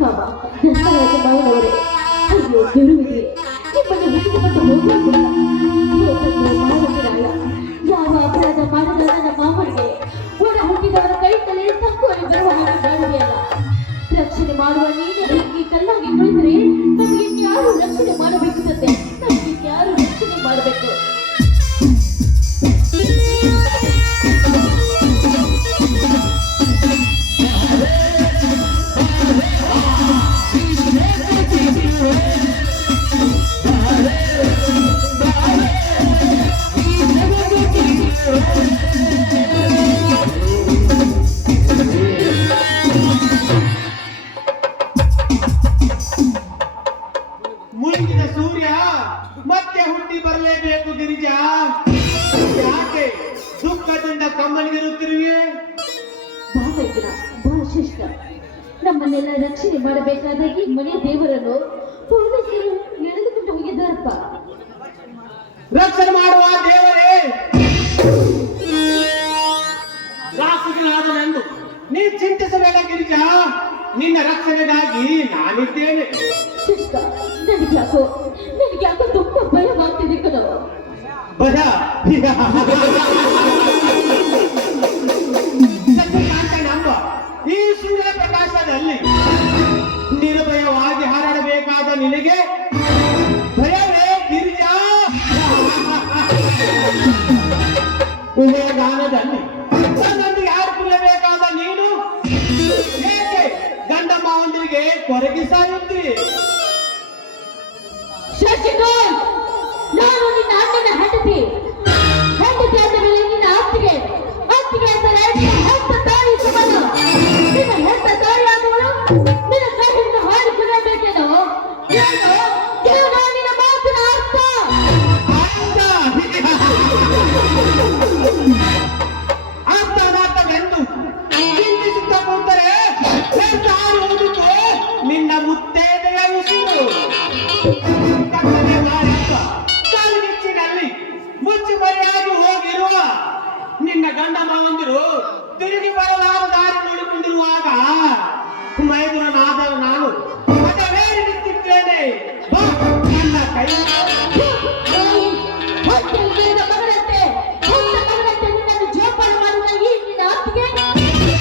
ಮಾವ ಧರ್ಮರಾಜ ಮಾವನವರೇ, ಅಯ್ಯೋ ಗುರುವಿಗೆ ನಿಮ್ಮನ್ನು ಬಿಟ್ಟುಕೊಂಡು ಹೋಗುವುದಿಲ್ಲ. ಏಕೆಂದರೆ ಮಾವನರಾಯ ಯಾವ ಅಪರಾಧ ಮಾಡದ ನನ್ನ ಮಾವನಿಗೆ ಒಳ ಹುಟ್ಟಿದವರ ಕೈತಲೇ ಸಂಕೋರಿ ಬರುವವನು ಗಾಳಿಯಲ್ಲ. ರಕ್ಷಣೆ ಮಾಡುವ ನೀನೇ ಹೀಗೆ ಕಲ್ಲಾಗಿ ಕುಳಿತರೆ ನಮಗೆ ಯಾರು ರಕ್ಷಣೆ ಮಾಡಬೇಕು ತಂದೆ? ನಮಗೆ ಯಾರು ರಕ್ಷಣೆ ಮಾಡಬೇಕು? ಮುಳುಗಿದ ಸೂರ್ಯ ಮತ್ತೆ ಹುಟ್ಟಿ ಬರಲೇಬೇಕು ಗಿರಿಜಾ. ಯಾಕೆ ದುಃಖದಿಂದ ಕಮ್ಮನಿಗಿರುತ್ತಿರುವೆ? ಬಾ ವೈದ್ಯರ, ಬಾ ಶಿಷ್ಟ. ನಮ್ಮನ್ನೆಲ್ಲ ರಕ್ಷಣೆ ಮಾಡಬೇಕಾದ ಈ ಮನೆ ದೇವರನ್ನು ಪೊಲೀಸರು ಎಳೆದುಕೊಂಡು ಹೋಗಿದ್ದಾರಪ್ಪ. ರಕ್ಷಣೆ ಮಾಡುವ ದೇವರೇ, ರಾಕ್ಷಸನಾದನೆಂದು ನೀ ಚಿಂತಿಸಬೇಡ ಗಿರಿಜಾ. ನಿನ್ನ ರಕ್ಷಣೆಗಾಗಿ ನಾನಿದ್ದೇನೆ. ಶಿಷ್ಟ, ನನಗ್ಯಾಕೋ ತುಂಬಾ ಭಯವಾಗ್ತಿದೆ ಕಣೋ. ಭಯ ನಂಬ. ಈ ಸೂರ್ಯ ಪ್ರಕಾಶದಲ್ಲಿ ನಿರ್ಭಯವಾಗಿ ಹಾರಾಡಬೇಕಾದ ನಿನಗೆ ಭಯವೇ ಗಿರಿಜಾ? ಉದಯಗಾನದಲ್ಲಿ ನನ್ನೊಂದಿಗೆ ಆಡಿಕೊಳ್ಳಬೇಕಾದ ನೀನು ಏಕೆ ಗಂಡ ಮಾವಂದಿರಿಗೆ ಕೊರಗಿಸಾಯುತ್ತಿ? ಶಶಿಕಾಂತ್, ನಾನು ನಿನ್ನ ಅಣ್ಣನ ಹೆಂಡತಿ. ಹೆಂಡತಿ ಆದ ಮೇಲೆ ನಿನ್ನ ಅತ್ತಿಗೆ ಅಂದರೆ ಹೆತ್ತ ತಾಯಿ ಸಮಾನ. ನಿನ್ನ ಹೆತ್ತ ತಾಯಿ ಆದವಳು ನಿನ್ನ ಕೈ ಹಿಡಿದು ಹಾಡಿ ಕುಡಿಯಬೇಕೇನೋ? ಕೇಳೋ ನಿನ್ನ ಮಾತಿನ ಅರ್ಥ. ಅರ್ಥ ಅನಾರ್ಥವೆಂದು ಚಿಂತಿಸುತ್ತಾ ಕೂತರೆ ಓದುತ್ತೋ ನಿನ್ನ ಮುತ್ತೇದೆಯ ಉಸಿರು. ಕಾಲಿನಿಚ್ಚಿನಲ್ಲಿ ಮುಚ್ಚಿ ಮರೆಯಾಗಿ ಹೋಗಿರುವ ನಿನ್ನ ಗಂಡ ಮಾವಂದಿರು ತಿರುಗಿ ಬರಲಾರ ದಾರಿ ನೋಡಿಕೊಂಡಿರುವಾಗ ಮೈದುರನಾದ ನಾನು ಮಜವೇರಿ ನಿಂತಿದ್ದೇನೆ. ನನ್ನ ಕೈ ನಿನ್ನನ್ನು ಜೋಪಾನ ಮಾಡಿದ ಈ ನಿನ್ನ ಅತ್ತಿಗೆ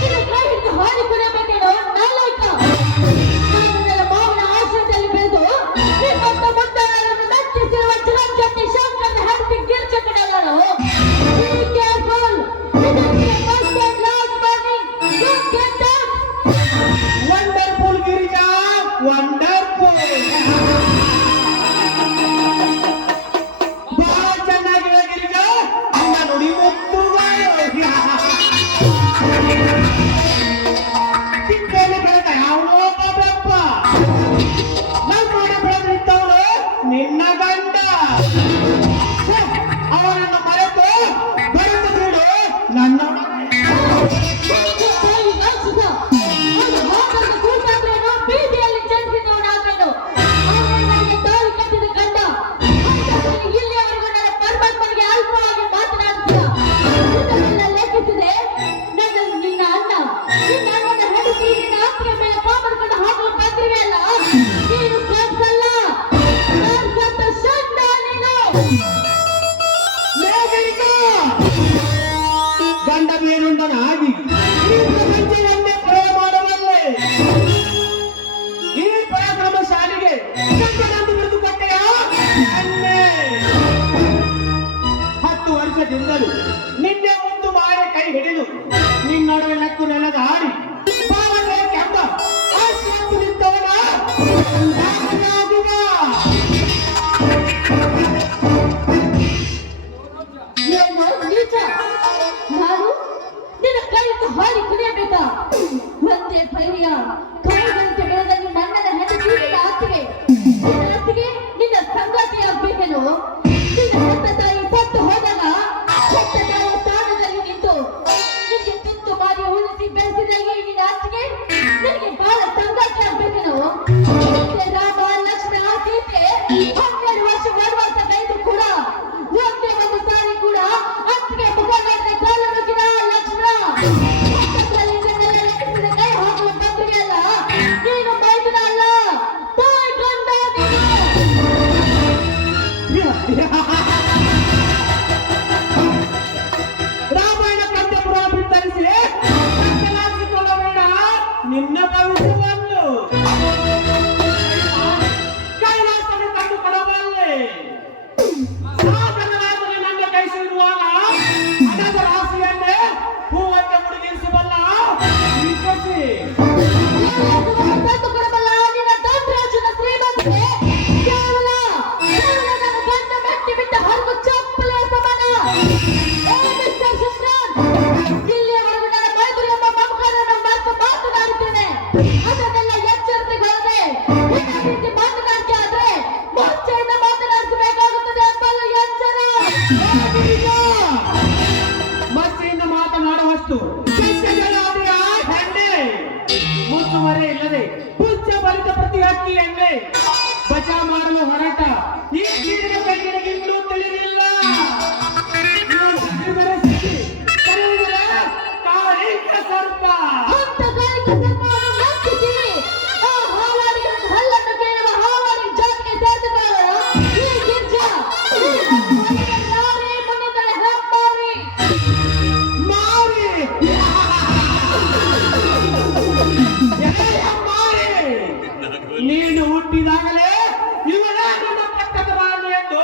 ನಿನ್ನ ಕೈ ಹಿಡಿದು ಹಾಡಿ ಕುಡಿಯಬೇಕೇನೋ? ನಾಲಾಯಕ. ನನ್ನ ಮಾವನ ಆಶ್ರಯದಲ್ಲಿ ಬೆಳೆದು ನಿಮ್ಮಂತ ಮುದ್ದಾರರನ್ನು ಮೆಚ್ಚಿಸಿರುವ ಚಿರಂಜೀವಿ ಶಂಕರನ ಹೆಂಡತಿ ಗಿರ್ಜ ಕಡೆ ನಾನು. Be careful. It is your first and last warning. You get that? Wonderful Girija, wonderful. ಬಹಳ ಚೆನ್ನಾಗಿರೋ ಗಿರಿಜಾ, ನಿನ್ನ ನುಡಿ ಮುತ್ತುಗಳು. ಚಿಕ್ಕಲ್ಲಿ ಬೆಳೆದ ಯಾವನೋ ಒಬ್ಬ ನಮ್ಮನೆ ಬೆಳೆದಿದ್ದವನು ನಿನ್ನ ಗಂಡ. ಅವನನ್ನು ಮರೆತು ಬರೆದು ಬಿಡು ನನ್ನ ಬೀದಿಯಲ್ಲಿ ಜನಿಸಿದವನಾದ್ರೇನು? ನನಗೆ ತಾಳಿ ಕಟ್ಟಿದ ಗಂಡ. ಇಲ್ಲಿಯವರೆಗೂ ನನ್ನ ಪರಮಾತ್ಮನಿಗೆ ಅಲ್ಪವಾಗಿ ಮಾತನಾಡುತ್ತೀರ. ಇದನ್ನೆಲ್ಲ ಲೆಕ್ಕಿಸಿದೆ ನನ್ನಲ್ಲಿ ನಿನ್ನ ಅಣ್ಣನ ಹೆಂಡತಿ ನಿನ್ನ ಅತ್ತಿಗೆ ಮೇಲೆ ಕಾಮರ್ಕೊಂಡು ಹಾಕಲು ಬಂದಿವೆ ಅಲ್ಲ. ನೀನು ಕಲ್ಸಲ್ಲ, ಕಲ್ಸತ್ತ ಷಂಡ ನೀನು. ಗಂಡ ಬೇರುಂಡನಾಗಿ ಈ ಪ್ರಪಂಚವನ್ನೇ ಪ್ರಯೋಗ ಮಾಡಬಲ್ಲೆ. ಈ ಪರಾಕ್ರಮಶಾಲಿಗೆ ಗಂಡನಂದು ಬಿಡಿದು ಕೊಟ್ಟೆಯ? 10 ವರ್ಷದಿಂದಲೂ ನಿನ್ನೆ ಒಂದು ಮಾಡಿ ಕೈ ಹಿಡಿದು ನಿನ್ನೊಡವೆ ನಕ್ಕು ನೆಲದ ಹಾಡಿ ಪಾವನೆಂಬ ಆಶ್ರಯಕ್ಕೂ ನಿಂತವನ ಏನು ನೀಚ? ನಾನು ನಿನ್ನ ಕೈಯಿಂದ ಹಾಡಿ ಕುಡಿಯಬೇಕಾ? ಒಂದೇ ಪೈರಿಯ ಕೈಗಳಂತೆ ಬೆಳೆದ ನಿನ್ನ ಅಣ್ಣನ ಹೆಂಡತಿ ನಿನ್ನ ಅತ್ತಿಗೆ ನಿನ್ನ ಸಂಗಾತಿಯಾಗಬೇಕೇನು? ನಿನ್ನ ಹೆತ್ತ ತಾಯಿ ಸತ್ತು ಹೋದಾಗ ಹೆತ್ತ ತಾಯಿ ಸ್ಥಾನದಲ್ಲಿ ನಿಂತು ನಿನಗೆ ತುತ್ತು ಮಾಡಿ ಉಳಿಸಿ ಬೆಳೆಸಿದ ಈ ನಿನ್ನ ಅತ್ತಿಗೆ ನಿನಗೆ ಬಹಳ ಸಂಗಾತಿ ಆಗ್ಬೇಕೇನು? ರಾಮ ಲಕ್ಷ್ಮಣ ಸೀತೆ 12 ವರ್ಷ ವನವಾಸ ಗೈದು ಕೂಡ ಒಂದೇ ಒಂದು ಸಾರಿ ಕೂಡ ಅತ್ತಿಗೆ ಮುಖ ನೋಡದೆ ಕಾಲು ನುಗ್ಗಿದ ಲಕ್ಷ್ಮಣ. ಕೈ ಹಾಕುವ ಬಂದಿಗೆಲ್ಲ ನೀನು ಮೈದು ಭವಿಷ್ಯವನ್ನು ಕೈಲಾಸವನ್ನು ತಂದು ಕೊಡಬಲ್ಲೆ. ಸಾಧನರಾದರೆ ನನ್ನ ಕೈ ಸೇರುವಾಗ ಹಣದ ರಾಶಿಯನ್ನೇ ಹೂವಂತೆ ಮುಡಿಗಿರಿಸಬಲ್ಲ ಈ ಸೊಸೆ. ತಂದು ಕೊಡಬಲ್ಲ ನಿನ್ನ ಧನರಾಜನ ಶ್ರೀಮಂತಿಗೆ ಕೇವಲ ನನ್ನ ಗಂಡ ಮೆಟ್ಟಿ ಬಿಟ್ಟ ಹರಿದು ಚಪ್ಪಲಿ ಸಮಾನ. ಏ ಮಿಸ್ಟರ್ ಶಶಿಕಾಂತ್, ಇಲ್ಲಿಯವರೆಗೂ ನನ್ನ ಮೈತ್ರಿ ಎಂಬ ಮಮಕಾರವನ್ನು ಮರೆತು ಮಾತನಾಡುತ್ತೇನೆ. ಅದನ್ನೆಲ್ಲ ಎಚ್ಚರಿಕೆಗೊಳ್ಳದೆ ಇದೇ ರೀತಿ ಮಾತನಾಡಿಕೆ ಆದ್ರೆ ಮುಂಚೆಯಿಂದ ಮಾತನಾಡಿಸಬೇಕಾಗುತ್ತದೆ ಎಂಬಲ್ಲ ಎಚ್ಚರ. ಮತ್ತೆಯಿಂದ ಮಾತನಾಡುವಷ್ಟು ಕೆಟ್ಟಗಳಾದ ಹೆಣ್ಣೆ ಮುಚ್ಚುಮರೆ ಇಲ್ಲದೆ ಪುಚ್ಚ ಬಲಿತ ಪ್ರತಿ ಹಕ್ಕಿ ಎಣ್ಣೆ ಬಚಾ ಮಾಡಲು ಹೊರಟ ಈ ಕೀಡಿನ ಕಣ್ಣಿನಗಿನ್ನೂ ತಿಳಿದಿಲ್ಲ. ಕಾಳಿಂಗ ಸರ್ಪ ಅಂತ ಕಾಲಿಕ ಸರ್ಪವನ್ನು ವಂಚಿಸಿ ಆ ಹಾವಾಡಿಗಳ ಹಲ್ಲನ್ನು ಕೇಳುವ ಹಾವಾಡಿ ಜಾತಿಗೆ ಸೇರಿದವಳು ಈ ಗಿರ್ಜಾ. ನಾರೇ ಮುನಿದರೆ ಹೆಬ್ಬಾರಿ. ಮಾರಿ ಮಾರಿ ನೀನು ಹುಟ್ಟಿದಾಗಲೇ ಇವಳ ನನ್ನ ಪಟ್ಟದ ರಾಣಿ ಎಂದು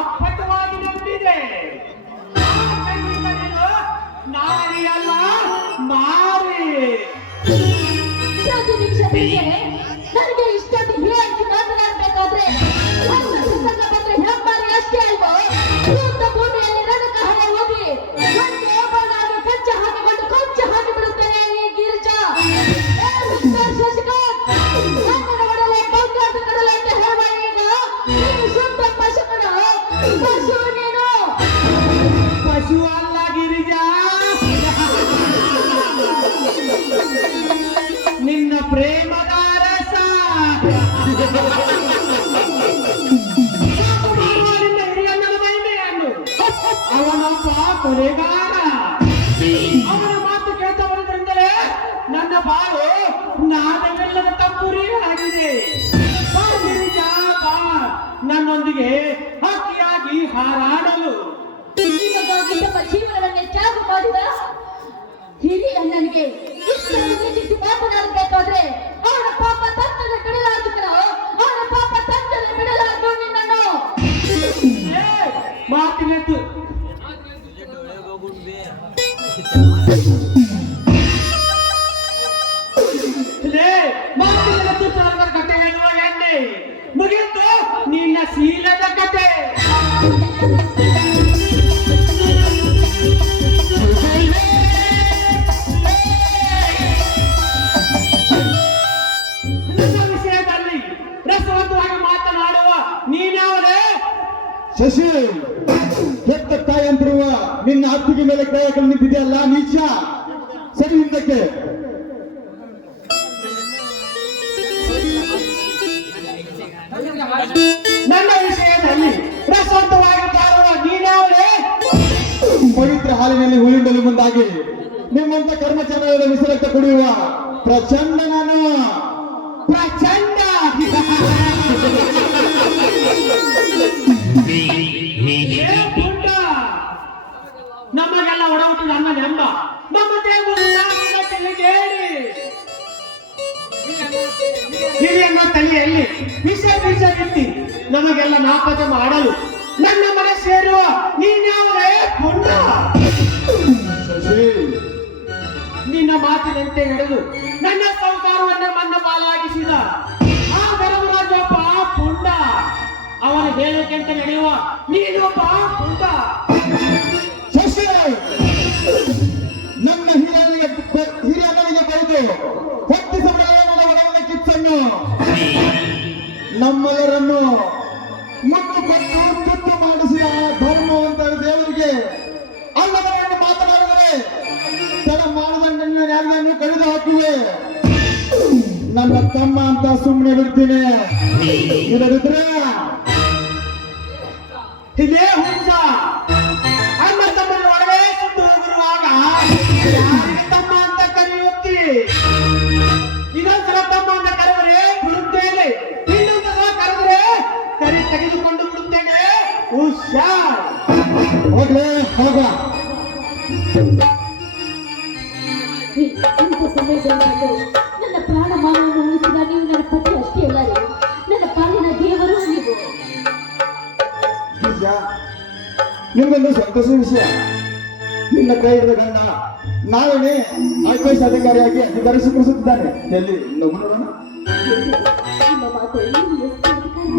ಅಪ್ಪಟವಾಗಿ ನಂಬಿದೆ. ನಾರಿಯಲ್ಲ ಮಾರಿ. ಪ್ರತಿ ನಿಮಿಷ ಬಿಟ್ಟರೆ ನನಗೆ ಇಷ್ಟೊಂದು ಹೀಯಾಗಿ ಮಾತನಾಡಬೇಕಾದ್ರೆ ನನ್ನ ಪ್ರಸಂಗ ಬಂದ್ರೆ ಹೆಬ್ಬಾರಿ ಅಷ್ಟೇ ಅಲ್ವೋ? ಯುದ್ಧ ಭೂಮಿಯಲ್ಲಿ ರಣಕ ಹಣೆ ಹೋಗಿ ಒಂದೇ ಒಬ್ಬನಾಗಿ ಕಚ್ಚ ಹಾಕಿಕೊಂಡು ಕೊಂಚ ಹಾಕಿ ಬಿಡುತ್ತೇನೆ ಈ ಗಿರಿಜಾ. ಏ ಮಿಸ್ಟರ್ ಶಶಿಕಾಂತ್, ನನ್ನನ್ನು ಒಡಲೆ ಬಂಗಾರದ ಕಡಲಂತೆ ಹೇಳುವ ಈಗ ನೀನು ಶುದ್ಧ ಪಶುಕನು. ಪಶು ನೀನು. ಪಶು ಅಲ್ಲ ಗಿರಿಜಾ, ನಿನ್ನ ಪ್ರೇಮದ ರಸ. ನಿನ್ನ ಹಿರಿಯಣ್ಣನ ಮಹಿಮೆಯನ್ನು ಅವನೊಬ್ಬ ಕೊಲೆಗಾರ. ಅವನ ಮಾತು ಕೇಳ್ತಾ ಬಂದ್ರಿಂದಲೇ ನನ್ನ ಬಾಳು ನಾದವೆಲ್ಲದ ತಂಬುರಿ ಆಗಿದೆ. ಬಾ ಗಿರಿಜಾ ಬಾ, ನನ್ನೊಂದಿಗೆ ಹಕ್ಕಿಯಾಗಿ ಹಾರಾಡಲು. ನಿಮಗಾಗಿ ತಮ್ಮ ಜೀವನವನ್ನೇ ತ್ಯಾಗ ಮಾಡಿದ ಹಿರಿಯ ಅಣ್ಣನಿಗೆ ಇಷ್ಟನ್ನು ಪ್ರೀತಿಸಿ ಮಾತನಾಡಬೇಕಾದ್ರೆ ಅವನ ಪಾಪ ತಂದನೆ ಬಿಡಲಾಗುತ್ತೋ? ಅವನ ಪಾಪ ತಂದನೆ ಬಿಡಲಾಗುವ ನಿನ್ನನ್ನು. ಮಾತಿನೆತ್ತು ಮಾತಿನೆತ್ತು ಚಾಲಕರ ಕಥೆ ಹೇಳುವ ಎಣ್ಣೆ ಮುಗಿಯಿತು ನಿನ್ನ ಶೀಲದ ಕತೆ. ನನ್ನ ವಿಷಯದಲ್ಲಿ ರಸವಂತವಾಗಿ ಮಾತನಾಡುವ ನೀನ್ಯಾವರೇ? ಶಶಿ, ಕೆಟ್ಟ ತಾಯಿ ಅಂತಿರುವ ನಿನ್ನ ಅತ್ತಿಗೆ ಮೇಲೆ ಕೈ ಹಾಕಲು ನಿಂತಿದೆಯಲ್ಲ ನೀಚ. ಸರಿ ಹಿಂದಕ್ಕೆ. ನನ್ನ ವಿಷಯದಲ್ಲಿ ರಸವಂತವಾಗಿ ಬಾರುವ ನೀನ್ಯಾವರೇ? ಪವಿತ್ರ ಹಾಲಿನಲ್ಲಿ ಹುಳಿಂಡಲು ಮುಂದಾಗಿ ನಿಮ್ಮಂತ ಕರ್ಮಚಾರಿಗಳ ವಿಸರಕ್ತ ಕುಡಿಯುವ ಪ್ರಚಂಡ ನಾನು. ಪ್ರಚಂಡ ಏ ಪುಟ್ಟ, ನಮಗೆಲ್ಲ ಒಡಹುಟ್ಟಿದ ಅನ್ನ ನೆಂಬ ಮಮತೆ ತಿಳಿಗೇಡಿ ಹಿರಿಯನ್ನ ತಲೆಯಲ್ಲಿ ವಿಷ ಬೀಜ ಬಿತ್ತಿ ನಮಗೆಲ್ಲ ನಾಪಕ ಮಾಡಲು ನನ್ನ ಮನೆ ಸೇರುವ ನೀನ್ಯಾವರೇ ಪುಣ್ಯ? ಶಶಿ, ನಿನ್ನ ಮಾತಿನಂತೆ ನಡೆದು ನನ್ನ ಸಂಸಾರವನ್ನೇ ಮನ್ನ ಪಾಲಾಗಿಸಿದ ಆ ಧರ್ಮರಾಜೊಬ್ಬ ಪುಂಡ. ಅವನ ಹೇಳಕ್ಕೆಂತ ನಡೆಯುವ ನೀನೊಬ್ಬ ಪುಂಡ. ಶಶಿ, ನನ್ನ ಹಿರಿಯನಿಗೆ ಬರೆದು ಹೊತ್ತಿಸಬಡವನ ಕಿಚ್ಚನ್ನು ನಮ್ಮೆಲ್ಲರನ್ನು ಮುತ್ತು ಕೊಟ್ಟು ತುತ್ತು ಮಾಡಿಸಿದ ಧರ್ಮವಂತ ದೇವರಿಗೆ ಅಲ್ಲದನ್ನು ಮಾತನಾಡಿದರೆ ತಡ ಮಾಡಿದಂಡನ್ನು ಯಾರಿಗೂ ಕಡಿದು ಹಾಕುವೆ. ನನ್ನ ತಮ್ಮ ಅಂತ ಸುಮ್ಮನೆ ಬಿಡ್ತೀನಿ. ಇಲ್ಲದಿದ್ರೆ ಇದೇ ಹುಂಸ ಅಣ್ಣ ತಮ್ಮನ ಒಡವೆ ಸುಟ್ಟು ಹೋಗಿರುವಾಗ ಯಾರಿಗೆ ತಮ್ಮ ಅಂತ ಕರೆಯುತ್ತಿ? ಇದೊಂದ್ಸಲ ತಮ್ಮ ಅಂತ ಕರೆದರೆ ಬಿಡುತ್ತೇನೆ, ಇನ್ನೊಂದ್ಸಲ ಕರೆದರೆ ಕರೆ ತೆಗೆದುಕೊಂಡು ಬಿಡುತ್ತೇನೆ. ಹುಷಾರ್. ಹೋಗ್ಲೇ ಹೋಗ. ಇಂಥ ಸಮಯದಲ್ಲಿ ನನ್ನ ನಿಮ್ಗೊಂದು ಸಂತೋಷ ವಿಷಯ. ನಿನ್ನ ಕೈ ಹಿಡಿದ ಗಂಡ ನಾಳೆ IPS ಅಧಿಕಾರಿಯಾಗಿ ಅಧಿಕಾರ ಸ್ವೀಕರಿಸುತ್ತಿದ್ದಾನೆ. ಎಲ್ಲಿ ನೋವು ನೋಡೋಣ. ನಿಮ್ಮ ಮಾತಲ್ಲಿ ಎಷ್ಟು ಅಧಿಕಾರಿಗಳು?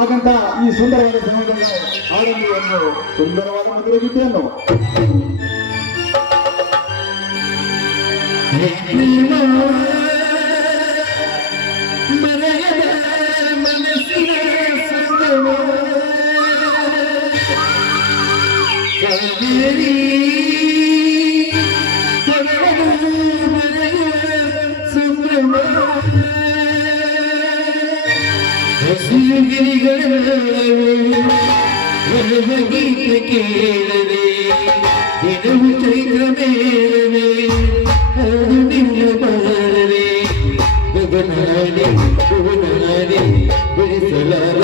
ಹಾಗಂತ ಈ ಸುಂದರವಾದ ಸಮಯದಲ್ಲಿ ಅವರಲ್ಲಿ ಒಂದು ಸುಂದರವಾದ ಮದುವೆ ಗೀತೆಯನ್ನು ಗೀತೆ ಕೇಳದೆ ದಿನವು ಚೈತ್ರ ಮೇಲನೆ ಅದು ನಿನ್ನ ಬಾರದೆ ಗಗನಾಡಿ ಭುವನಾಡಿ ಬಿಡಿಸಲಾದ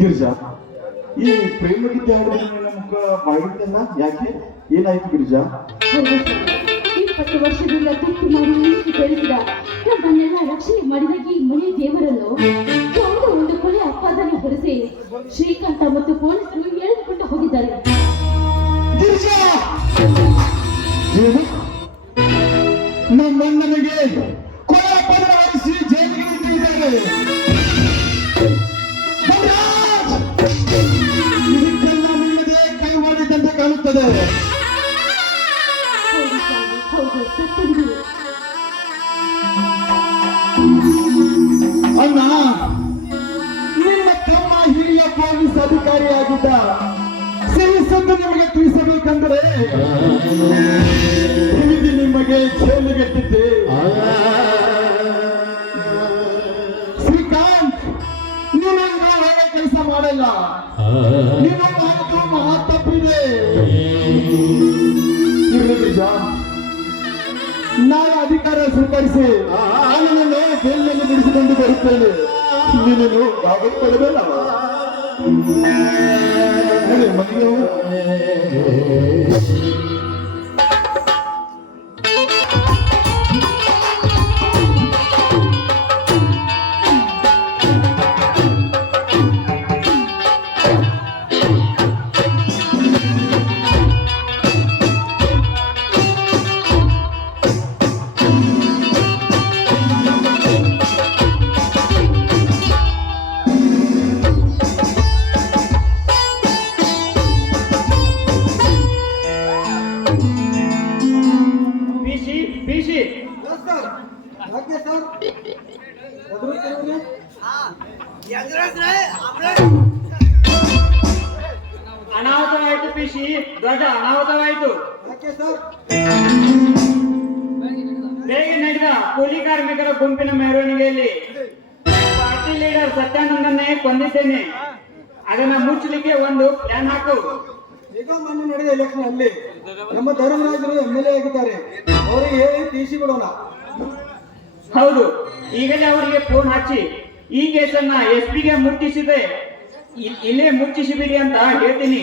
ಗಿರಿಜಾ, ಈ ಪ್ರೇಮ ಗೀತೆ ಹಾಡಿದ್ರೆ ನಿನ್ನ ಮುಖ ಬಾಗಿದ್ದಲ್ಲ, ಯಾಕೆ? ಏನಾಯ್ತು ಗಿರಿಜಾ? ಹೌದು ಸರ್. 20 ವರ್ಷದಿಂದ ತುರ್ತು ಮಾಡಿ ನೀತಿ ಬೆಳೆಸಿದ ನಮ್ಮನ್ನೆಲ್ಲ ರಕ್ಷಣೆ ಮಾಡಿದ ಈ ಮನೆ ದೇವರನ್ನು ಯಾವುದೋ ಒಂದು ಕೊಲೆ ಅಪಾದನೆ ಹೊರಿಸಿ ಶ್ರೀಕಾಂತ ಮತ್ತು ಪೊಲೀಸರು ಎಳೆದುಕೊಂಡು ಹೋಗಿದ್ದಾರೆ. ಗಿರಿಜಾ, ಏನು? ನಮ್ಮಣ್ಣನಿಗೆ ಕೊಲೆ ಅಪರಾಧ ಹೊರಿಸಿ ಜೈಲಿಗೆ ಇಟ್ಟಿದ್ದಾರೆ. ಹೌದು ಸತ್ಯವಿದು. ಅಣ್ಣ, ನಿಮ್ಮ ತಮ್ಮ ಹಿರಿಯ ಪೊಲೀಸ್ ಅಧಿಕಾರಿಯಾಗಿದ್ದ ಸಿಹಿ ಸಂದು ನಿಮಗೆ ತಿಳಿಸಬೇಕಂದ್ರೆ ತಿಳಿದು ನಿಮಗೆ ಜೈಲಿಗೆಟ್ಟಿದ್ದೆ. ಶ್ರೀಕಾಂತ್, ನೀನು ಒಳ್ಳೆ ಕೆಲಸ ಮಾಡಲ್ಲ. ನೀನು ಮಾಡೋದು ಮಹಾ ತಪ್ಪಿದೆ. ಇರ್ಲಿ ನಿಜ, ನಾಳೆ ಅಧಿಕಾರ ಸ್ವೀಕರಿಸಿ ನನ್ನನ್ನು ಜೈಲಿನಲ್ಲಿ ಬಿಡಿಸಿಕೊಂಡು ಬರುತ್ತೇನೆ. ನೀನು ಗಾಬರಿ ಪಡಬೇಡ. ಮನೆಗೆ ಬಿಸಿ ಅನಾಹುತವಾಯಿತು. ಪಿಸಿ ಧ್ವಜ ಅನಾಹುತವಾಯಿತು. ಬೆಳಗ್ಗೆ ನಡೆದ ಕೂಲಿ ಕಾರ್ಮಿಕರ ಗುಂಪಿನ ಮೆರವಣಿಗೆಯಲ್ಲಿ ಪಾರ್ಟಿ ಲೀಡರ್ ಸತ್ಯಾನಂದನ್ನೇ ಕೊಂದಿದ್ದೇನೆ. ಅದನ್ನ ಮುಚ್ಚಲಿಕ್ಕೆ ಒಂದು ಪ್ಲಾನ್ ಹಾಕು. ಈಗ ಮೊನ್ನೆ ನಡೆದ ಎಲೆಕ್ಷನ್ ಅಲ್ಲಿ ನಮ್ಮ ಧರ್ಮರಾಜರು MLA ಆಗಿದ್ದಾರೆ. ಅವರಿಗೆ ಹೇಳಿ ಟಿಸಿ ಬಿಡೋಣ. ಹೌದು, ಈಗಲೇ ಅವರಿಗೆ ಫೋನ್ ಹಚ್ಚಿ ಈ ಕೇಸನ್ನ SP ಗೆ ಮುಟ್ಟಿಸಿದೆ ಇಲ್ಲೇ ಮುಚ್ಚಿಸಿಬಿಡಿ ಅಂತ ಹೇಳ್ತೀನಿ.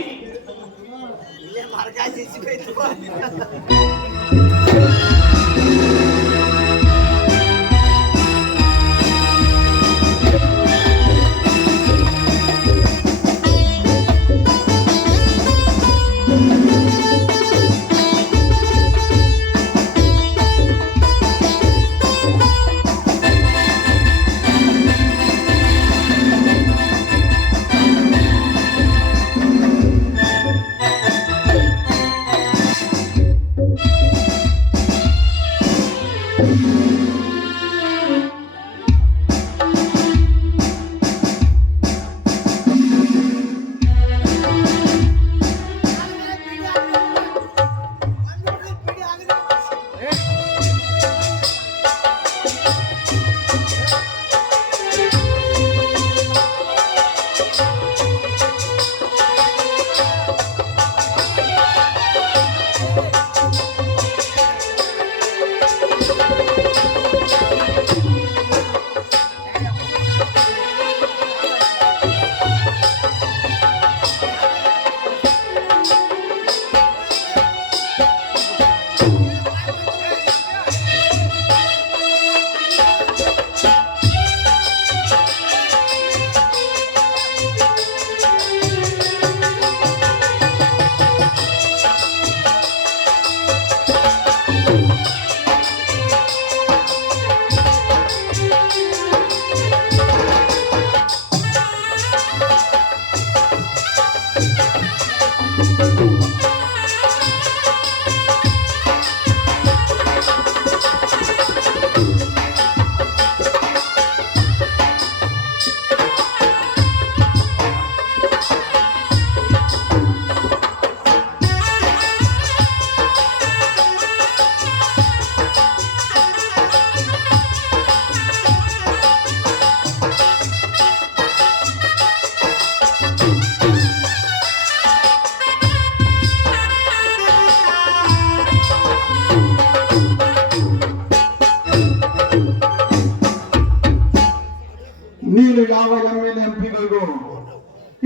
ನೀನು ಯಾವ MLA MPಗಳಿಗೂ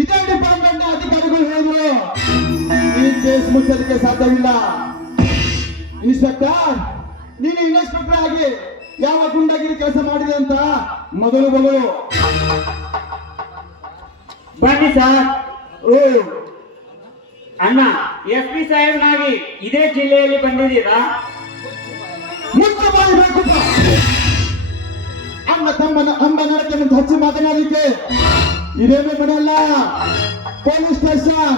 ಇದೇ ಡಿಪಾರ್ಟ್ಮೆಂಟ್ ಅಧಿಕಾರಿಗಳು ಹೇಳಿದ್ರು ಈ ಕೇಸ್ ಮುಚ್ಚಲಿಕ್ಕೆ ಸಾಧ್ಯವಿಲ್ಲ. ಇನ್ಸ್ಪೆಕ್ಟರ್, ನೀನು ಇನ್ಸ್ಪೆಕ್ಟರ್ ಆಗಿ ಯಾವ ಗುಂಡಾಗಿರಿ ಕೆಲಸ ಮಾಡಿದೆ ಅಂತ ಮೊದಲು ಬಗಳು. ಬನ್ನಿ ಸರ್. ಓ ಅಣ್ಣ, SP ಸಾಹೇಬ್ನಾಗಿ ಇದೇ ಜಿಲ್ಲೆಯಲ್ಲಿ ಬಂದಿದ್ದೀರಾ? ಮುಚ್ಚ ಮಾಡಬೇಕು. ಅಣ್ಣ ತಮ್ಮನ ಅಂಬ ನಡತೆ ಮುಂದೆ ಹಚ್ಚಿ ಮಾತನಾಡಲಿಕ್ಕೆ ಇದೇನೇ ಬಿಡಲ್ಲ. ಪೊಲೀಸ್ ಸ್ಟೇಷನ್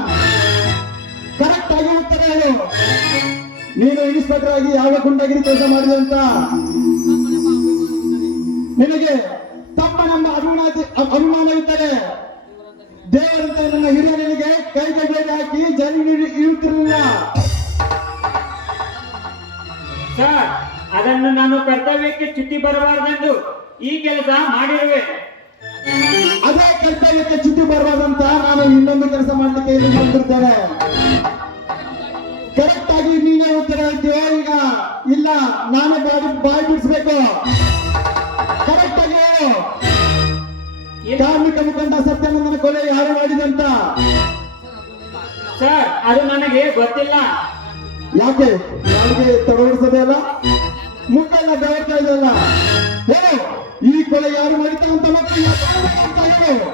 ಕರೆಕ್ಟ್ ಆಗಿ ಉತ್ತರ ಹೇಳು. ನೀನು ಇನ್ಸ್ಪೆಕ್ಟರ್ ಆಗಿ ಯಾವ ಗುಂಡಾಗಿರಿ ಕೆಲಸ ಮಾಡಿದೆ ಅಂತ ನಿನಗೆ ತಮ್ಮ ನಮ್ಮ ಅಭಿಮಾನವಿದ್ದರೆ ದೇವರಂತ ನನ್ನ ಹಿರಿಯನಿಗೆ ಕೈಗೆ ಬೇರೆ ಹಾಕಿ ಜೈಲಿಗೆ ಇರುತ್ತಿರಲಿಲ್ಲ. ಸರ್, ಅದನ್ನು ನಾನು ಕರ್ತವ್ಯಕ್ಕೆ ಚ್ಯುತಿ ಬರಬಾರದೆಂದು ಈ ಕೆಲಸ ಮಾಡಿರುವೆ. ಅದೇ ಕರ್ತವ್ಯಕ್ಕೆ ಚ್ಯುತಿ ಬರಬಾರ್ದಂತ ನಾನು ಇನ್ನೊಂದು ಕೆಲಸ ಮಾಡ್ಲಿಕ್ಕೆ ಇಲ್ಲಿ ಬಂದಿರ್ತೇನೆ. ಕರೆಕ್ಟ್ ಆಗಿ ನೀನೇ ಉತ್ತರ ಹೇಳ್ತೀಯೋ ಈಗ? ಇಲ್ಲ ನಾನೇ ಬಾಯಿ ಬಿಡಿಸ್ಬೇಕು. ಕರೆಕ್ಟ್ ಆಗಿ ಕಾರ್ಮಿಕ ಮುಖಂಡ ಸತ್ಯಾನಂದನ ಕೊಲೆ ಯಾರು ಮಾಡಿದಂತ? ಸರ್, ಅದು ನನಗೆ ಗೊತ್ತಿಲ್ಲ. ಯಾಕೆ ನನಗೆ ತಡವಡಿಸದೆ ಅಲ್ಲ, ಮುಖೆಲ್ಲ ಬೆವರ್ತಾ ಇದೆಯಲ್ಲ, ಹೇಳು ಈ ಕೊಲೆ ಯಾರು ಮಾಡಿತಾರಂತ ಮತ್ತು ಅಂತ ಹೇಳು.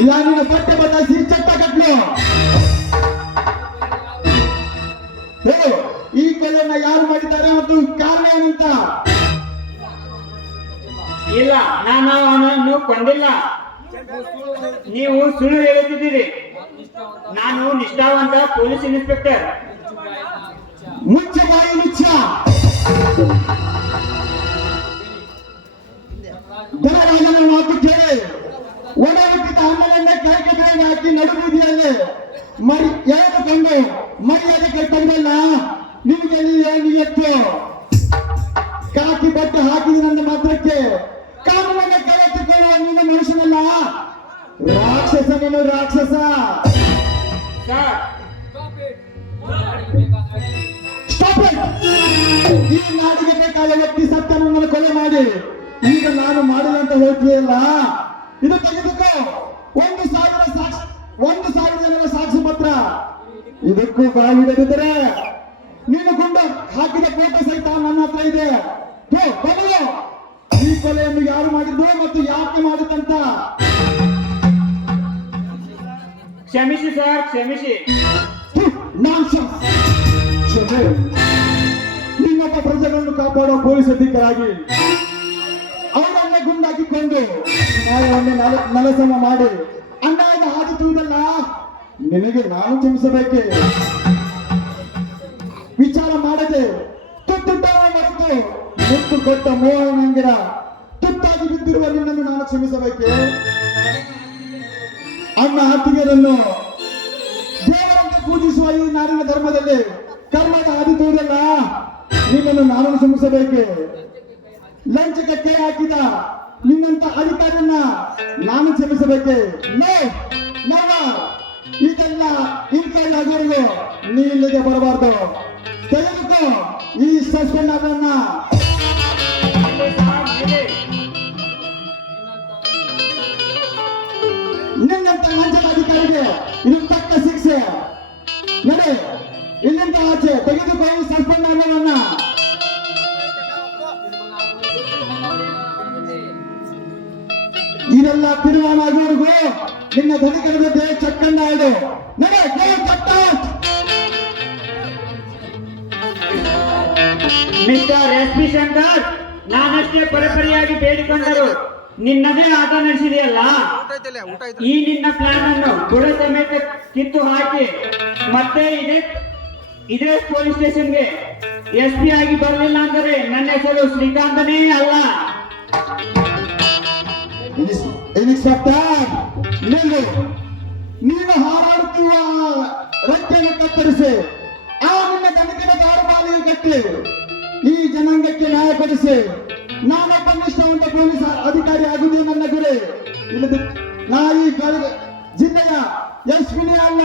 ಇಲ್ಲ ನಿನ್ನ ಬಟ್ಟೆ ಬದಲಾಯಿಸಿ ಚಟ್ಟ ಕಟ್ಲು. ಹೇಳು ಈ ಕೊಲೆಯನ್ನ ಯಾರು ಮಾಡಿದ್ದಾರೆ ಮತ್ತು ಕಾರಣ ಏನಂತ? ಇಲ್ಲ, ನಾನು ಅವನನ್ನು ಕೊಂದಿಲ್ಲ. ನೀವು ಸುಳ್ಳು ಹೇಳುತ್ತಿದ್ದೀರಿ. ನಾನು ನಿಷ್ಠಾವಂತ ಪೊಲೀಸ್ ಇನ್ಸ್ಪೆಕ್ಟರ್. ಮುಚ್ಚ ಬಾಯಿ ಮುಚ್ಚ. ಧನರಾಜನ ಮಾತು ಕೇಳಿ ಒಡ ಹುಟ್ಟಿದ ಅಣ್ಣನನ್ನೇ ಕೈಗೆ ಬೇಗ ಹಾಕಿ ನಡುಬೀದಿಯಲ್ಲಿ ಎಳೆದುಕೊಂಡು ಮರ್ಯಾದೆ ಕೆಟ್ಟಲ್ಲ. ನಿಮಗೆ ನಿಯತ್ತು ಕಾಕಿ ಬಟ್ಟೆ ಹಾಕಿದ ನನ್ನ ಮಾತ್ರಕ್ಕೆ ಕಾನೂನನ್ನ ಕಳೆದುಕೊಳ್ಳುವ ನೀನು ಮನುಷ್ಯನಲ್ಲ, ರಾಕ್ಷಸ. ನೀನು ರಾಕ್ಷಸ. Sir, Stop it! ಈ ನಾಡಿಗೆ ಬೇಕಾದ ವ್ಯಕ್ತಿ ಸತ್ಯನನ್ನು ಕೊಲೆ ಮಾಡಿ ಈಗ ನಾನು ಮಾಡಿಲ್ಲ ಅಂತ ಹೇಳ್ತೀಯಲ್ಲ, ಇದು ತೆಗೆದುಕೋ. 1,000 ಜನರ ಸಾಕ್ಷಿ ಪತ್ರ. ಇದಕ್ಕೂ ಬಾಯಿಡದಿದ್ದರೆ ನೀನು ಗುಂಡ ಹಾಕಿದ ಫೋಟೋ ಸಹಿತ ನನ್ನ ಹತ್ರ ಇದೆ. ಬದಲು ಈ ಕೊಲೆಯನ್ನು ಯಾರು ಮಾಡಿದ್ರು ಮತ್ತು ಯಾಕೆ ಮಾಡಿದಂತ? ಕ್ಷಮಿಸಿ ಸರ್, ಕ್ಷಮಿಸಿ. ನಿನ್ನೊಬ್ಬ ಪ್ರಜೆಗಳನ್ನು ಕಾಪಾಡುವ ಪೊಲೀಸ್ ಅಧಿಕಾರಾಗಿ ಅವರನ್ನೇ ಗುಂಡಾಕಿಕೊಂಡು ನ್ಯಾಯವನ್ನು ನಲಸಮ ಮಾಡಿ ಅನ್ಯಾಯದ ಹಾದಿ ತುಳಿದಲ್ಲ, ನಿನಗೆ ನಾನು ಕ್ಷಮಿಸಬೇಕೆ? ವಿಚಾರ ಮಾಡದೆ ತುತ್ತುಟ್ಟವ ಮರೆತು ಮುತ್ತು ಕೊಟ್ಟ ಮೋಹನಂಗಿರ ತುತ್ತಾಗಿ ಬಿದ್ದಿರುವ ನಿನ್ನನ್ನು ನಾನು ಕ್ಷಮಿಸಬೇಕೆ? ಅಣ್ಣ ಅತ್ತಿಗೆಯರನ್ನು ದೇವರಂತೆ ಪೂಜಿಸುವ ಈ ನಾಡಿನ ಧರ್ಮದಲ್ಲಿ ಕರ್ಮದ ಹಾದಿ ತುಳಿದಲ್ಲ, ನಿನ್ನನ್ನು ನಾನು ಕ್ಷಮಿಸಬೇಕೆ? ಲಂಚಕ್ಕೆ ಕೈ ಹಾಕಿದ ನಿನ್ನಂತ ಅಧಿಕಾರಿಯನ್ನ ನಾನು ಕ್ಷಮಿಸಬೇಕೆ? ಇದೆಲ್ಲ ಇನ್ಕ್ವೈರಿ ಆಗೋರಿಗೂ ನೀ ಇಲ್ಲಿಗೆ ಬರಬಾರ್ದು. ತೆಗೆದುಕೋ ಈ ಸಸ್ಪೆಂಡ್ ಅವರನ್ನ. ನಿನ್ನಂತ ಲಂಚದ ಅಧಿಕಾರಿಗೆ ಇದು ತಕ್ಕ ಶಿಕ್ಷೆ. ನಡೆ ಇಲ್ಲಿಂದ ಆಚೆ ತೆಗೆದುಕೋ ಈ ಸಸ್ಪೆಂಡ್ ಅವರನ್ನ. ಇದೆಲ್ಲ ತೀರ್ಮಾನ ಆಗುವವರೆಗೂ ನಿನ್ನ ಧನಿಕರ ಜೊತೆ ಚಕ್ಕಂಡ ಆಡು. ನಡೆ ಮಿಸ್ಟರ್ ಎಸ್ ಪಿ ಶಂಕರ್, ನಾನಷ್ಟೇ ಪರಪರಿಯಾಗಿ ಬೇಡಿಕೊಂಡರು ನಿನ್ನದೇ ಆಟ ನಡೆಸಿದೆಯಲ್ಲ, ಈ ನಿನ್ನ ಪ್ಲಾನ್ ಅನ್ನು ಬುಡ ಸಮೇತ ಕಿತ್ತು ಹಾಕಿ ಮತ್ತೆ ಇದೇ ಪೊಲೀಸ್ ಸ್ಟೇಷನ್ಗೆ ಎಸ್ ಪಿ ಆಗಿ ಬರಲಿಲ್ಲ ಅಂದರೆ ನನ್ನ ಹೆಸರು ಶ್ರೀಕಾಂತನೇ ಅಲ್ಲ. ಇನ್ಸ್ಪೆಕ್ಟರ್, ನೀನು ಹಾರಾಡುತ್ತಿರುವ ರೆಕ್ಕೆಯನ್ನು ಕತ್ತರಿಸಿ ಆ ನಿನ್ನ ಧನಿಕನ ದಾರುಮಾಲಿಗೆ ಕಟ್ಟಿ ಈ ಜನಾಂಗಕ್ಕೆ ನ್ಯಾಯ ಕೊಡಿಸಿ ನಾನೊಬ್ಬ ನಿಷ್ಠಾವಂತ ಪೊಲೀಸ್ ಅಧಿಕಾರಿ ಆಗುವುದೇ ನನ್ನ ಗುರಿ. ಇಲ್ಲದ ನಾ ಈ ಜಿಲ್ಲೆಯ ಎಸ್ಪಿನೇ ಅಲ್ಲ.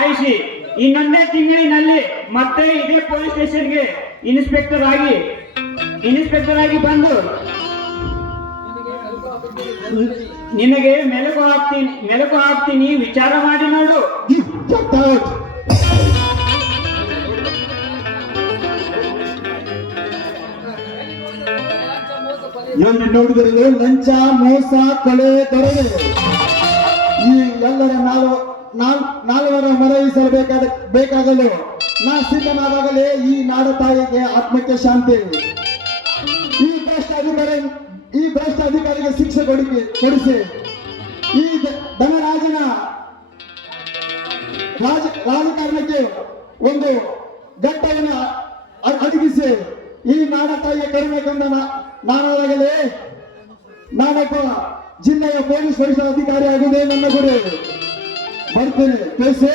ಆಯಿಸಿ, ಇನ್ನೊಂದೇ ತಿಂಗಳಿನಲ್ಲಿ ಮತ್ತೆ ಇದೇ ಪೊಲೀಸ್ ಸ್ಟೇಷನ್ಗೆ ಇನ್ಸ್ಪೆಕ್ಟರ್ ಆಗಿ ಬಂದು ನಿನಗೆ ಮೆಲುಕು ಹಾಕ್ತೀನಿ, ವಿಚಾರ ಮಾಡಿ ನೋಡು. ಎಲ್ಲಿ ನೋಡಿದರೆ ಲಂಚ, ಮೋಸ, ಕೊಲೆ, ದೊರೆ ಈ ಎಲ್ಲರ ನಾಲ್ವರ ಮರೈಸಬೇಕಾಗಲು ನಾ ಸಿದ್ಧನಾದಾಗಲೇ ಈ ನಾಡ ತಾಯಿಗೆ ಆತ್ಮಕ್ಕೆ ಶಾಂತಿ. ಈ ಭ್ರಷ್ಟ ಅಧಿಕಾರಿಗೆ ಶಿಕ್ಷೆ ಕೊಡಿಸಿ ಈ ಧನರಾಜನ ರಾಜಕಾರಣಕ್ಕೆ ಒಂದು ಘಟ್ಟವನ್ನು ಅಡಗಿಸಿ ಈ ನಾಡ ತಾಯಿಯ ಕರುಣೆ ಕಂಡ ನಾನಾದಾಗಲೇ ನಾನೊಬ್ಬ ಜಿಲ್ಲೆಯ ಪೊಲೀಸ್ ವರಿಷ್ಠ ಅಧಿಕಾರಿ ಆಗುವುದೇ ನನ್ನ ಗುರಿ. ಬರ್ತೇನೆ ತಿಳಿಸಿ.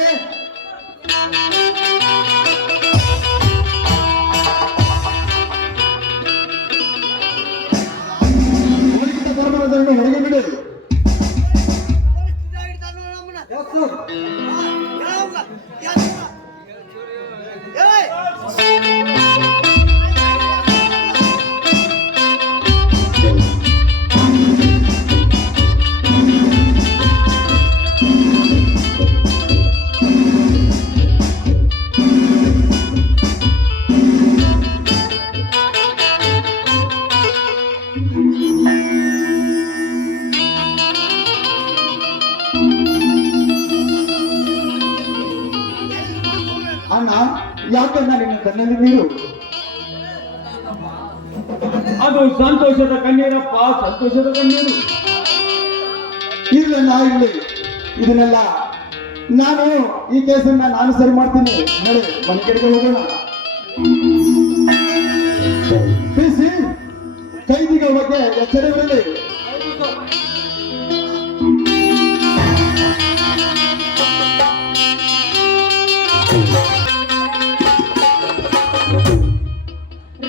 ಹೊರಗೆ ಬಿಡಿ. ಅಣ್ಣ, ಯಾಕಣ್ಣ ನಿನ್ನ ಕಣ್ಣಲ್ಲಿ ನೀರು? ಅದು ಸಂತೋಷದ ಕಣ್ಣೀರಪ್ಪ, ಸಂತೋಷದ ಕಣ್ಣೀರು. ಇರ್ಲಣ್ಣ ಇರ್ಲಿ, ಇದನ್ನೆಲ್ಲ ನಾನು ಈ ಕೇಸನ್ನ ನಾನು ಸರಿ ಮಾಡ್ತೀನಿ. ನಡೆ ಮನೆ ಕಡೆಗೆ ಹೋಗೋಣ. ತಿಳಿಸಿ, ಕೈದಿಗಳ ಬಗ್ಗೆ ಎಚ್ಚರವಿರಲಿ.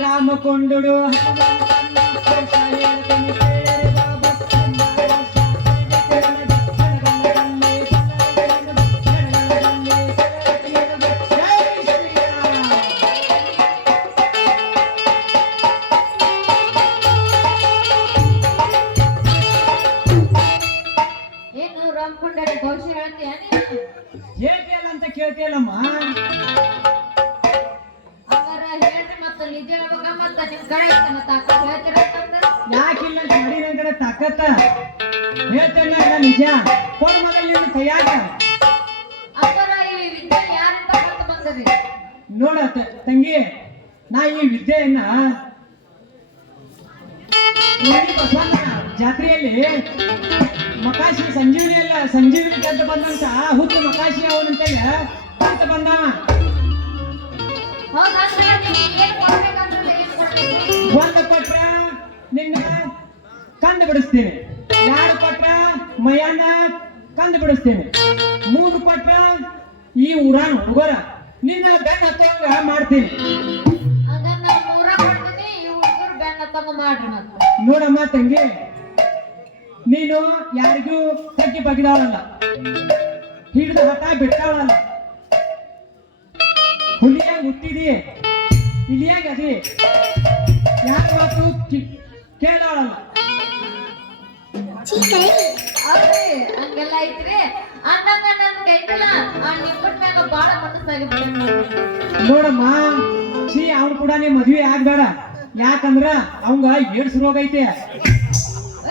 ರಾಮಕೊಂಡುಡು ಏನು ರಾಮಕೊಂಡರೆ ಭವಿಷ್ಯ ಹೇಳ್ತೀಯ ನೀನು? ಹೇಳ್ತಿಯಲ್ಲ ಅಂತ ಕೇಳ್ತಿಯಲ್ಲಮ್ಮ. ಹಂಗಾರ ಹೇಳ್ರಿ ಮತ್ತೆ ನಿಜ ಹೇಳ್ಬೇಕ ಮತ್ತ ನಿಮ್ ಕಡೆ ಇರ್ತಾನ ತಾಕತ್ ಹೇಳ್ತೀರ ಅಂತಂದ್ರೆ ಯಾಕಿಲ್ಲ ಅಂತ ಮಾಡಿ ನನ್ನ ಕಡೆ ತಾಕತ್ತ ಹೇಳ್ತೇನೆ. ನಿಜ ಕೊಡ್ ಮಗಲ್ ನಿನ್ನ ಕೈಯಾಗ. ಅಪ್ಪರ ಈ ವಿದ್ಯೆ ಯಾರಿಂದ ಬಂದು ಬಂದರಿ? ನೋಡ ತಂಗಿ, ನಾ ಈ ವಿದ್ಯೆಯನ್ನ ಬಸವಣ್ಣ ಜಾತ್ರೆಯಲ್ಲಿ ಮಕಾಶಿ ಸಂಜೀವಿನಿ ಅಂತ ಬಂದಂತ ಹುಟ್ಟು ಮಕಾಶಿ ಅವನಂತೇಳಿ ಅಂತ ಬಂದವ. ಹೌದಂದ್ರೆ ನಿಮ್ಗೆ ಏನ್ ಕೊಡ್ಬೇಕಂದ್ರೆ ಏನ್ ಕೊಡ್ಬೇಕು? ಒಂದು ಕೊಟ್ರ ನಿನ್ನ ಕಂಡು ಬಿಡಿಸ್ತೀನಿ, 2 ಕೊಟ್ರ ಮಯಾನ ಕಂಡು ಬಿಡಿಸ್ತೀನಿ, 3 ಕೊಟ್ರ ಈ ಊರಾನ್ ಹುಡುಗರ ನಿನ್ನ ಬೆನ್ನ ಹತ್ತಂಗ ಮಾಡ್ತೀನಿ. ಹಂಗಾರ ನಾನು 100 ಕೊಡ್ತೀನಿ, ಈ ಹುಡುಗರು ಬೆನ್ನ ತಮ್ಮ ಮಾಡ್ರಿ ಮತ್ತೆ. ನೋಡಮ್ಮ ತಂಗಿ, ನೀನು ಯಾರಿಗೂ ತಗ್ಗಿ ಬಗ್ಗಿದವಳಲ್ಲ, ಹಿಡಿದು ಹಠ ಬಿಟ್ಟವಳಲ್ಲ. ಹುಲಿಯಾಗ ಹುಟ್ಟಿದಿ, ಇಲಿಯಾಗ ಅದಿ, ಯಾರ ಮಾತು ಕೇಳವಳಲ್ಲ. ಹೌದ್ರಿ, ಹಂಗೆಲ್ಲ ಐತ್ರಿ. ಅಂದಂಗ ನನ್ಗೆ ಐತಲ್ಲ ಆ ನಿಮ್ಮಟ್ ಮ್ಯಾಗ ಬಾಳ ಮನಸ್ಸಾಗಿ ನೋಡಮ್ಮ, ಅವನು ಕೂಡ ನೀ ಮದ್ವೆ ಆಗ್ಬೇಡ. ಯಾಕಂದ್ರ ಅವಂಗ ಏಡ್ಸ್ ರೋಗ ಐತೆ.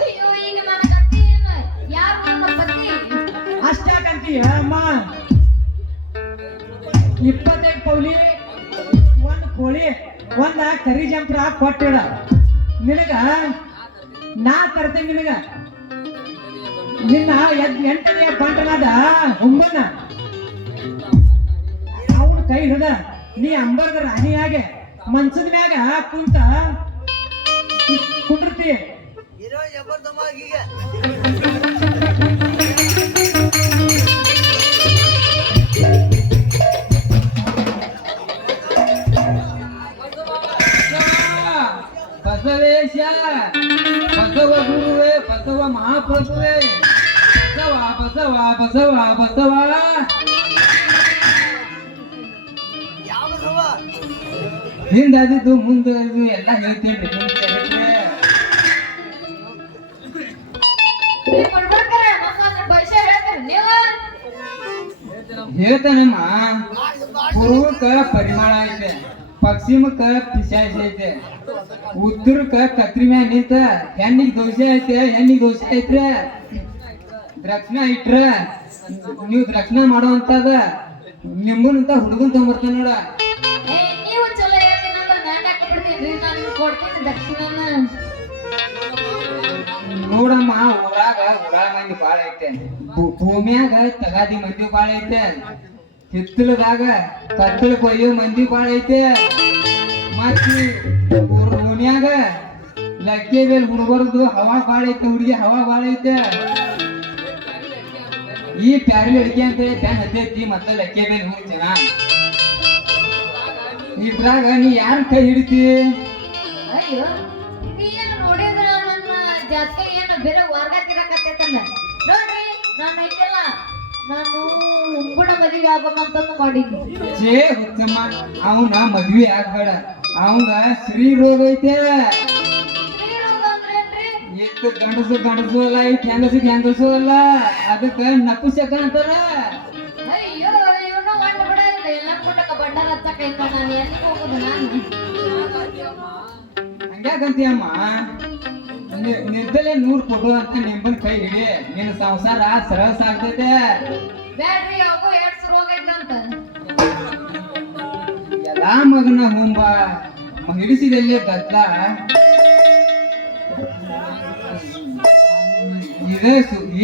ಅಯ್ಯೋ, ಈಗ ನನ್ನ ಗತಿ ಏನು? ಯಾರು ನನ್ನ ಪತಿ? ಅಷ್ಟಾಕಂತೀಯ ಅಮ್ಮ? 25 ಪೌಲಿ 1 ಕೋಳಿ 1 ಕರಿ ಜಂಪ್ರ ಕೊಟ್ಟಿಡ ನಿನಗ. ನಾ ತರ್ತೇನೆ ನಿನಗ. ನಿನ್ನ 8ನೇ ಬಂಟನಾದ ಹುಂಬನ ಅವನ ಕೈ ಹಿಡ್ದ ನೀ ಅಂಬರ್ದ ರಾಣಿಯಾಗೆ ಮನ್ಸದ ಮ್ಯಾಗ ಕುಂತ ಕುಂಡಿರ್ತಿ. ಬಸವೇಶ, ಬಸವ ಗುರುವೇ, ಬಸವ ಮಹಾಪ್ರಭುವೇ, ಬಸವ ಬಸವ ಬಸವ ಬಸವ. ಹಿಂದದಿದ್ದು ಮುಂದೆ ಎಲ್ಲ ಹೇಳ್ತೇನೆ. ಹೇಳ್ತಾನಮ್ಮ. ಪೂರ್ವಕ್ಕ ಪರಿಮಳ ಐತೆ, ಪಶ್ಚಿಮಕ್ಕ ಪಿಶಾಚ ಐತೆ, ಉತ್ತರಕ್ಕ ಕತ್ರಿ ಮ್ಯಾಗ ನಿಂತ ಹೆಣ್ಣಿಗೆ ದೋಸೆ ಐತೆ, ಹೆಣ್ಣಿಗೆ ದೋಸೆ ಐತ್ರೆ. ದ್ರಕ್ಷಣ ಇಟ್ರ ನೀವು ದ್ರಕ್ಷಣ ಮಾಡುವಂತದ ನಿಮ್ಮನ್ನಂತ ಹುಡುಗನ್ ತಗೊಂಡ್ಬರ್ತಾನ ನೋಡ. ಕೊಡ್ತೀನಿ ದಕ್ಷಿಣನ. ನೋಡಮ್ಮ ಊರಾಗ ಮಂದಿ ಬಾಳ ಐತೆ ಭೂಮಿಯಾಗ ತಗಾದಿ ಮಂದಿ ಬಾಳ ಐತೆ ಹಿತ್ತಲದಾಗ ಕತ್ತಲ ಕೊಯ್ಯೋ ಮಂದಿ ಬಾಳ ಐತೆ ಮತ್ತಿ ಓಣ್ಯಾಗ ಲಗ್ಗೆ ಬೇಲ್ ಹುಡುಗರದು ಹವಾ ಬಾಳ ಐತೆ ಹುಡುಗಿ ಹವಾ ಬಾಳ ಐತೆ ಈ ಪ್ಯಾರಿ ಅಡಿಕೆ ಅಂತ ಬ್ಯಾನ್ ಹತ್ತೈತಿ ಮತ್ತ ಲಗ್ಗೆ ಬೇಲ್ ಹುಡುಗ ಜನ ಇದ್ರಾಗ ನೀ ಯಾರ ಕೈ ಹಿಡಿತಿ ಅಯ್ಯೋ ನೀ ಏನು ನೋಡಿದ್ರ ನನ್ನ ಜಾಸ್ತಿ ಏನು ಬೇರೆ ವರ್ಗ ತಿರಕತ್ತೈತಲ್ಲ ನೋಡ್ರಿ ನಾನು ಐತಲ್ಲ ನಾನು ಉಂಗುಡ ಮದುವೆ ಆಗ್ಬೇಕಂತಂದು ಮಾಡಿದ್ನಿ. ಜೇ ಹುಚ್ಚಮ್ಮ ಅವನ ಮದ್ವಿ ಆಗ್ಬೇಡ ಅವಂಗ ಶ್ರೀ ರೋಗ ಐತೆ ಸ್ತ್ರೀ ರೋಗ ಅಂದ್ರೇನ್ರಿ? ಇತ್ತು ಗಂಡಸು ಅಲ್ಲ ಇತ್ತು ಹೆಂಗಸು ಅಲ್ಲ ಅದಕ್ಕ ನಪುಸಕ ಅಂತಾರ. ಅಯ್ಯೋ ಇವನು ಮಂಡ ಬಿಡ ಇಲ್ಲ ಎಲ್ಲ ಕೂಟಕ ಬಂಡಾರ ಹಚ್ಚಕ ಇದ್ದ ನಾನು ಎಲ್ಲಿ ಹೋಗುದು ನಾನು ಹಂಗ್ಯಾಕಂತೀಯಮ್ಮ ನಿರ್ದಲೆ 100 ಕೊಡು ಅಂತ ನಿಂಬನ್ ಕೈ ಹಿಡಿ ನಿನ್ನ ಸಂಸಾರ ಸರಸ ಆಗ್ತೈತೆ. ಬ್ಯಾಡ್ರಿ ಯಾವಾಗೂ ಏಡ್ಸ್ ರೋಗ ಐತಂತ. ಎಲ್ಲಾ ಮಗನ ಹುಂಬ ಹಿಡಿಸಿದಲ್ಲೇ ಗದ್ಲ ಇದೇ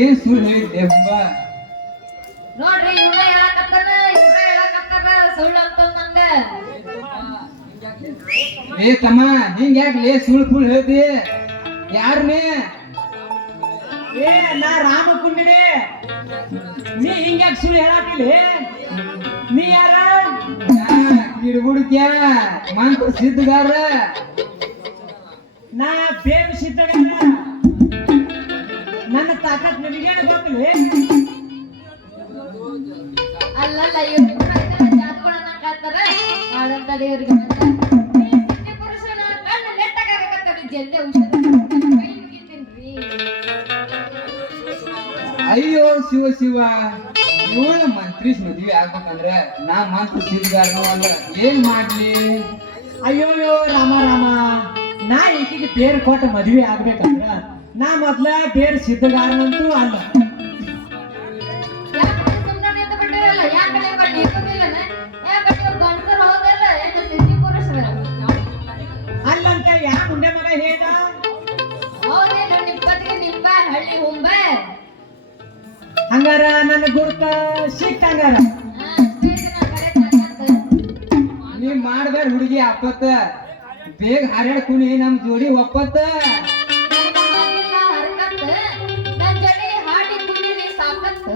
ಏನ್ ಸುಳ್ಳು ಹೇಳಿದ್ದೆ ಹುಂಬ. ನೋಡ್ರಿ ಇವ್ನ ಹೇಳಕತ್ತಾರ ಸುಳ್ಳು ಅಂತ ನಂಗ. ಏ ತಮ್ಮ ಹಿಂಗ ಯಾಕೆ ಸುಳ್ಳು ಹೇಳ್ತಿ ಯಾರನೇ ಏ ನಾ ರಾಮ ಕುಂಡಿಡಿ ನೀ ಹಿಂಗ್ಯಾಕ್ ಸುಳ್ಳು ಹೇಳಾಕಿಲ್ಲ ನೀ ಯಾರ ಗಿಡಗುಡ್ಕ್ಯ ಮಂತ್ರ ಸಿದ್ಧಗಾರ ನಾ ಬೇಗ ಸಿದ್ಧಗಾರ ನನ್ನ ತಾಕತ್ ನಿನಗೇನು ಗೊತ್ತಿಲ್ಲ ಅಲ್ಲಲ್ಲ ಇವ್ರು ಜಾತ್ಗಳನ್ನ ಕಾಡ್ತಾರ ಆದಂತ ದೇವ್ರಿಗೆ ಪುರುಷನ ಕಣ್ಣು ನೆಟ್ಟಗಾಗಕತ್ತಾರ ಜಲ್ದಿ ಔಷಧ ಕೈ ಮುಗಿತೀನ್ರಿ. ಅಯ್ಯೋ ಶಿವ ಇವಳ ಮಂತ್ರಿ ಮದ್ವೆ ಆಗ್ಬೇಕಂದ್ರ ನಾ ಮಂತ್ರ ಸಿದ್ಧಗಾರನೂ ಅಲ್ಲ ಏನ್ ಮಾಡ್ಲಿ. ಅಯ್ಯೋಯ್ಯೋ ರಾಮ ನಾ ಈಕಿಗೆ ಬೇರೆ ಕೊಟ್ಟ ಮದುವೆ ಆಗ್ಬೇಕಂದ್ರ ನಾ ಮೊದ್ಲ ಬೇರೆ ಸಿದ್ಧಗಾರನಂತೂ ಅಲ್ಲ. ಯಾಕೆ ಸುಮ್ಮನೆ ನಿಂತು ಬಿಟ್ಟಿರಲ್ಲ? ಯಾಕೆ ನೀವು ನಿಂತಿಲ್ಲನ? ಯಾಕೆ ನೀವು ಗಂಡಸರು ಹೌದಲ್ಲ ಏನು ಸಿದ್ಧಿ ಪುರುಷರ? ಅಲ್ಲಂತ ಯಾ ಮುಂಡೆ ಮಗ ಹೇಳ್ದ ಹೌದೇನು ನಿಪ್ಪತ್ತಿಗೆ ನಿಂಬ ಹಳ್ಳಿ ಹುಂಬ ಹಂಗಾರ ನನ್ನ ಗುರುತ ಸಿಕ್ಕ ಹಂಗಾರ ನೀ ಮಾಡ್ಬೇಡ ಹುಡುಗಿ ಅಪ್ಪತ್ತ ಬೇಗ ಹರ್ಯಾಡ್ ಕುಣಿ ನಮ್ ಜೋಡಿ ಒಪ್ಪತ್ತ. ನನ್ನ ಜೊತೆ ಹಾಡಿ ಕುಂಡಿರಿ ಸಾಕತ್ತು.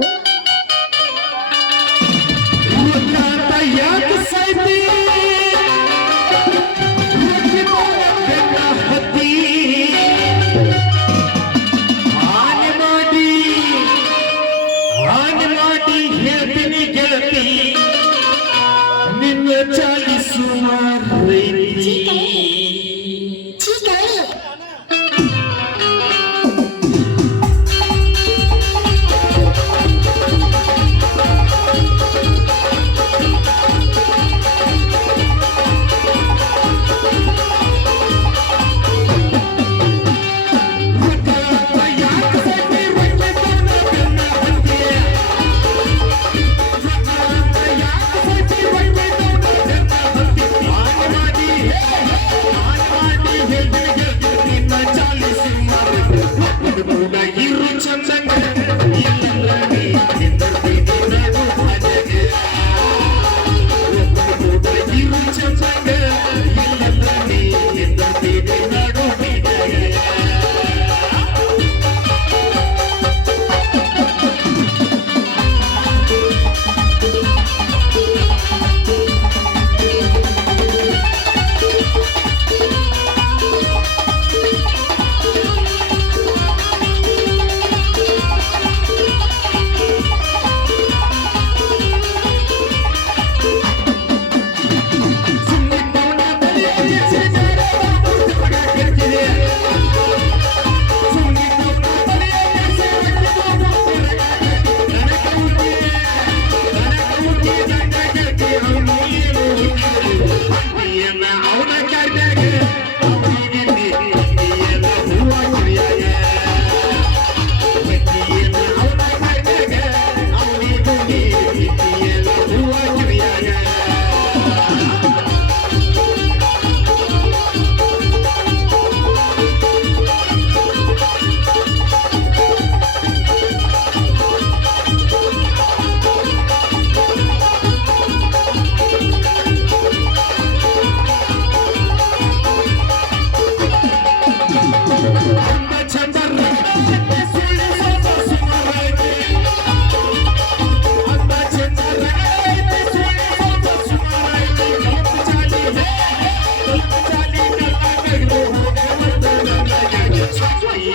ಯಾಕೆ ಸಾಯ್ತಿ ಹತ್ತಿ ಹಾನಿ ಮಾಡಿ ಹೇಳ್ತೀನಿ ಗೆಳತಿ ನಿನ್ನ ಚಾಲಿಸುವ ರೀತಿ. Cha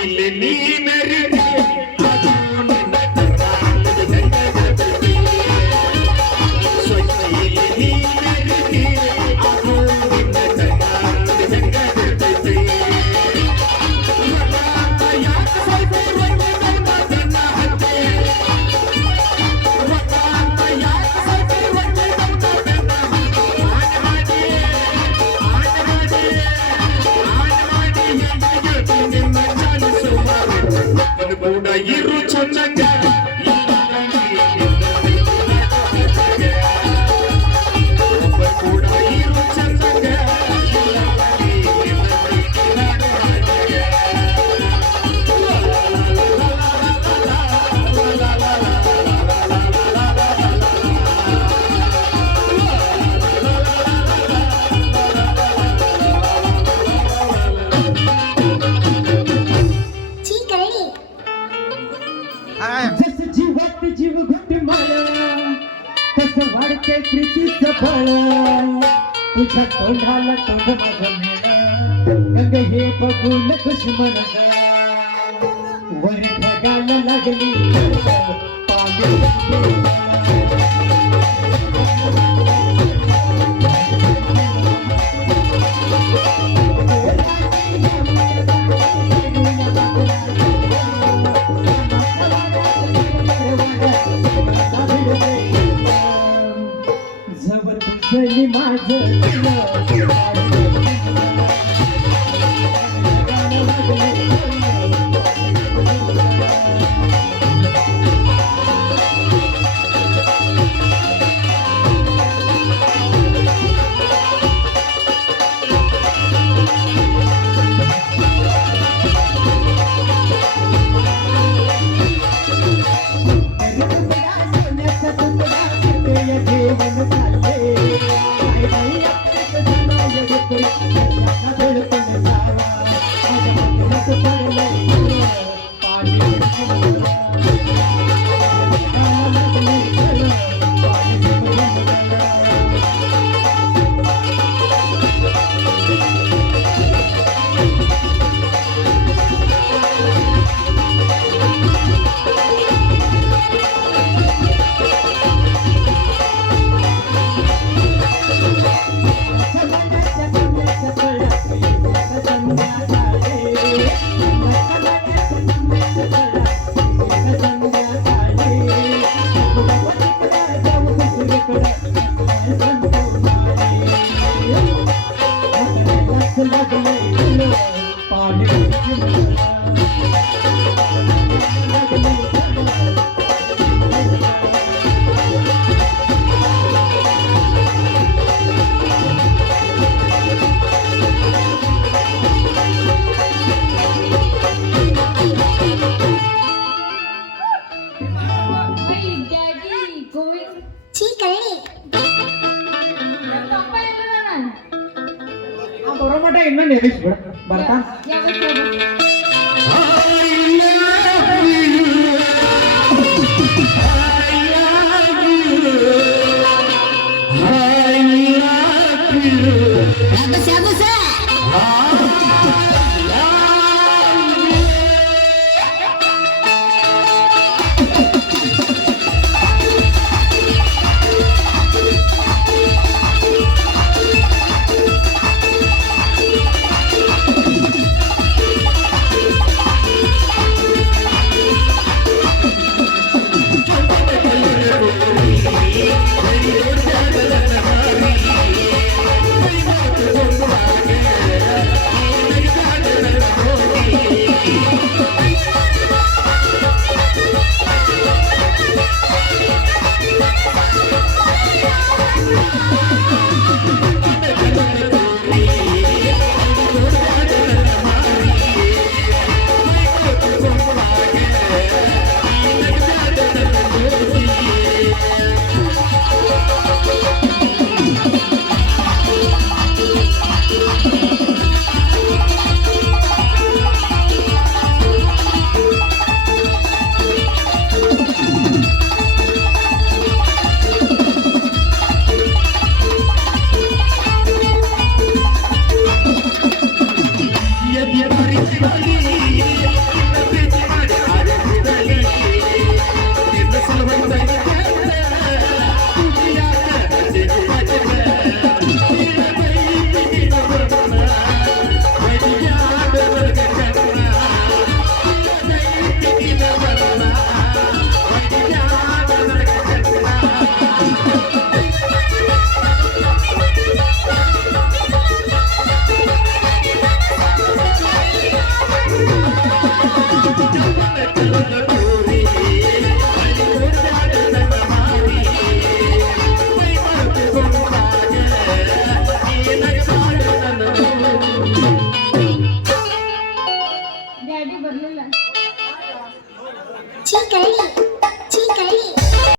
ಸ್ವಚ್ಛಿಲೆ ನೀ ಮೆರೆದೆ ಅದು ನಿನ್ನ ಕಣ್ಣಾಡಿದ ಗಂಡಗತಿ ಸ್ವಚ್ಛಿಲೆ ನೀ ಮೆರೆದೆ ಅದು ನಿನ್ನ ಕಣ್ಣಾಡಿದ ಗಂಡಗತಿ ಯಾಕ ಸ್ವಲ್ಪ ಗಂಡ ಹತ್ತೆ ಯಾಕ ಸ್ವಲ್ಪ ಕೂಡ ಇರು ಚಂದಂಗ ಒಬ್ಬ ಕೂಡ ಇರು ಚಂದಂಗ जस जीवात जीव घुट माळा तसं वाढते प्रीतीचं बळ तुझ्या तोंडाला तोंड माझं मेळा गंग हे बघून दुश्मन वर ढगाला लागली पाणी जबर तुझली माझं ಬರೋಮಟ ಇನ್ನೊಂದು ಎಳಿಸ್ಬಿಡ ಬರ್ತಾ यदि